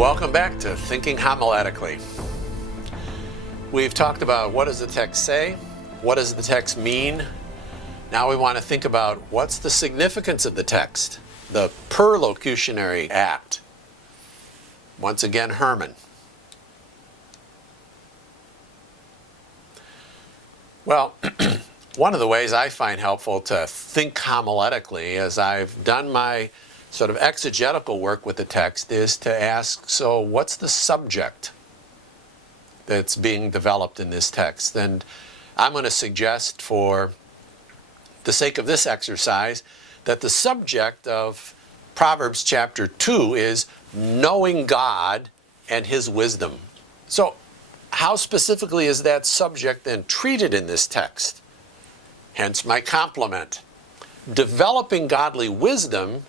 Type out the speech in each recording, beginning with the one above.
Welcome back to Thinking Homiletically. We've talked about what does the text say, what does the text mean. Now we want to think about what's the significance of the text, the perlocutionary act. Once again, Herman. Well, one of the ways I find helpful to think homiletically as I've done my sort of exegetical work with the text is to ask, so what's the subject that's being developed in this text? And I'm going to suggest, for the sake of this exercise, that the subject of Proverbs chapter 2 is knowing God and His wisdom. So how specifically is that subject then treated in this text? Hence my compliment. Developing godly wisdom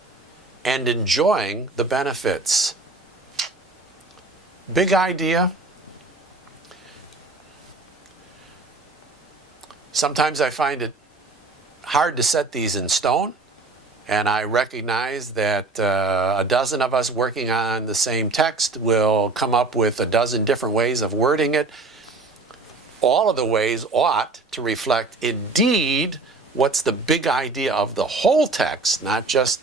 and enjoying the benefits. Big idea. Sometimes I find it hard to set these in stone, and I recognize that a dozen of us working on the same text will come up with a dozen different ways of wording it. All of the ways ought to reflect indeed what's the big idea of the whole text, not just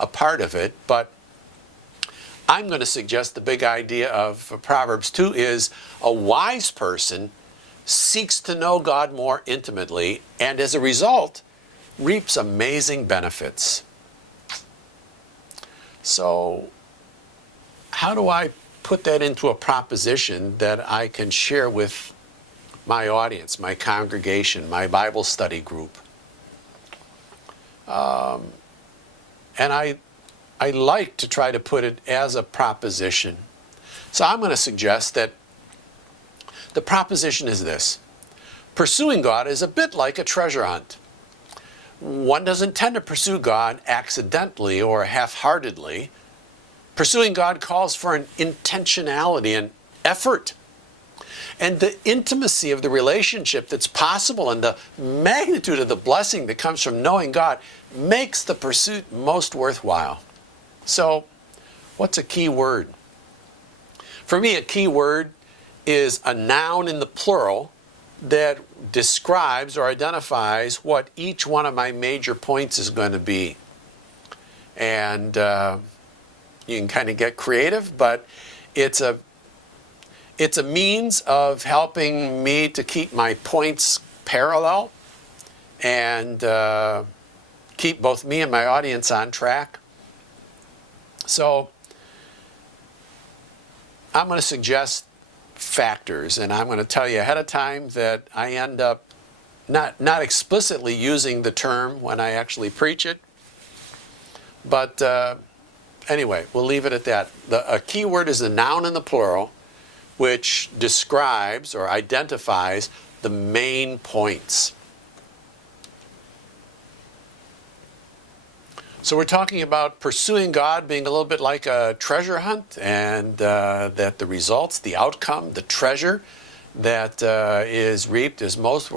a part of it. But I'm going to suggest the big idea of Proverbs 2 is a wise person seeks to know God more intimately and as a result reaps amazing benefits. So how do I put that into a proposition that I can share with my audience, my congregation, my Bible study group? And I like to try to put it as a proposition. So I'm going to suggest that the proposition is this. Pursuing God is a bit like a treasure hunt. One doesn't tend to pursue God accidentally or half-heartedly. Pursuing God calls for an intentionality and effort. And the intimacy of the relationship that's possible and the magnitude of the blessing that comes from knowing God makes the pursuit most worthwhile. So, what's a key word? For me, a key word is a noun in the plural that describes or identifies what each one of my major points is going to be. And you can kind of get creative, but it's a means of helping me to keep my points parallel and keep both me and my audience on track. So I'm going to suggest factors, and I'm going to tell you ahead of time that I end up not explicitly using the term when I actually preach it. But anyway, we'll leave it at that. A key word is a noun in the plural, which describes or identifies the main points. So we're talking about pursuing God being a little bit like a treasure hunt, and that the results, the outcome, the treasure that is reaped is most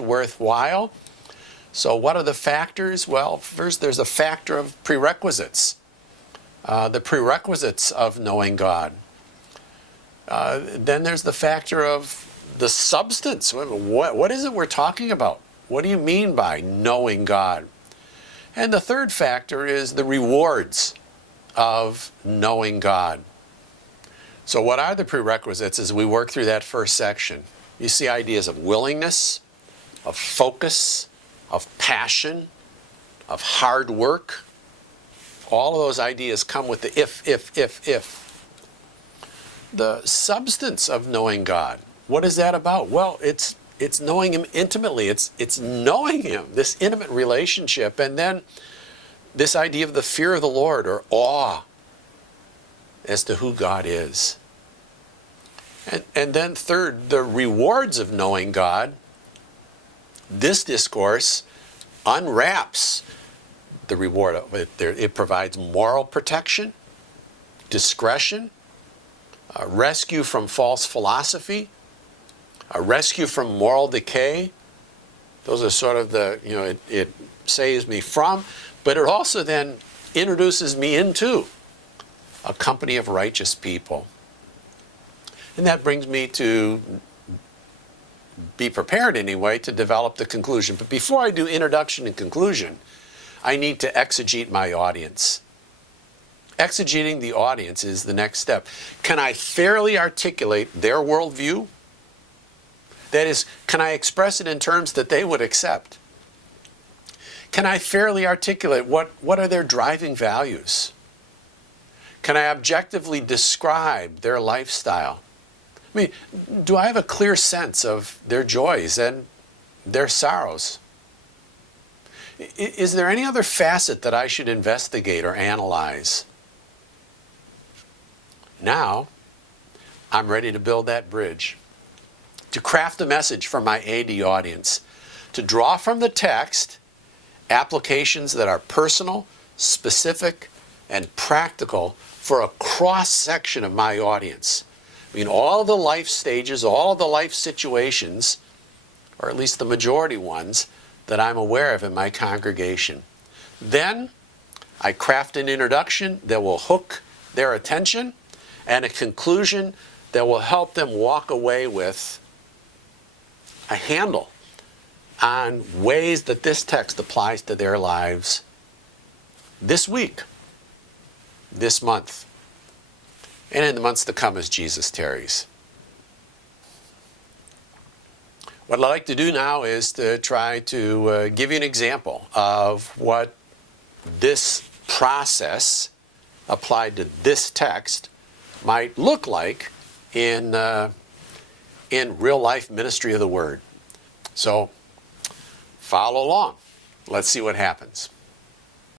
worthwhile. So what are the factors? Well, first there's a factor of prerequisites. The prerequisites of knowing God. Then there's the factor of the substance. What is it we're talking about? What do you mean by knowing God? And the third factor is the rewards of knowing God. So what are the prerequisites as we work through that first section? You see ideas of willingness, of focus, of passion, of hard work. All of those ideas come with the if. The substance of knowing God. What is that about? Well, it's knowing Him intimately. It's knowing Him, this intimate relationship. And then this idea of the fear of the Lord, or awe as to who God is. And then third, the rewards of knowing God. This discourse unwraps the reward of it. It provides moral protection, discretion, a rescue from false philosophy, a rescue from moral decay. Those are sort of the, it saves me from, but it also then introduces me into a company of righteous people. And that brings me to be prepared anyway to develop the conclusion. But before I do introduction and conclusion, I need to exegete my audience. Exegeting the audience is the next step. Can I fairly articulate their worldview? That is, can I express it in terms that they would accept? Can I fairly articulate what are their driving values? Can I objectively describe their lifestyle? I mean, do I have a clear sense of their joys and their sorrows? Is there any other facet that I should investigate or analyze? Now, I'm ready to build that bridge, to craft a message for my AD audience, to draw from the text applications that are personal, specific, and practical for a cross-section of my audience. I mean, all the life stages, all the life situations, or at least the majority ones, that I'm aware of in my congregation. Then, I craft an introduction that will hook their attention and a conclusion that will help them walk away with a handle on ways that this text applies to their lives this week, this month, and in the months to come as Jesus tarries. What I'd like to do now is to try to give you an example of what this process applied to this text might look like in real life ministry of the Word. So follow along. Let's see what happens.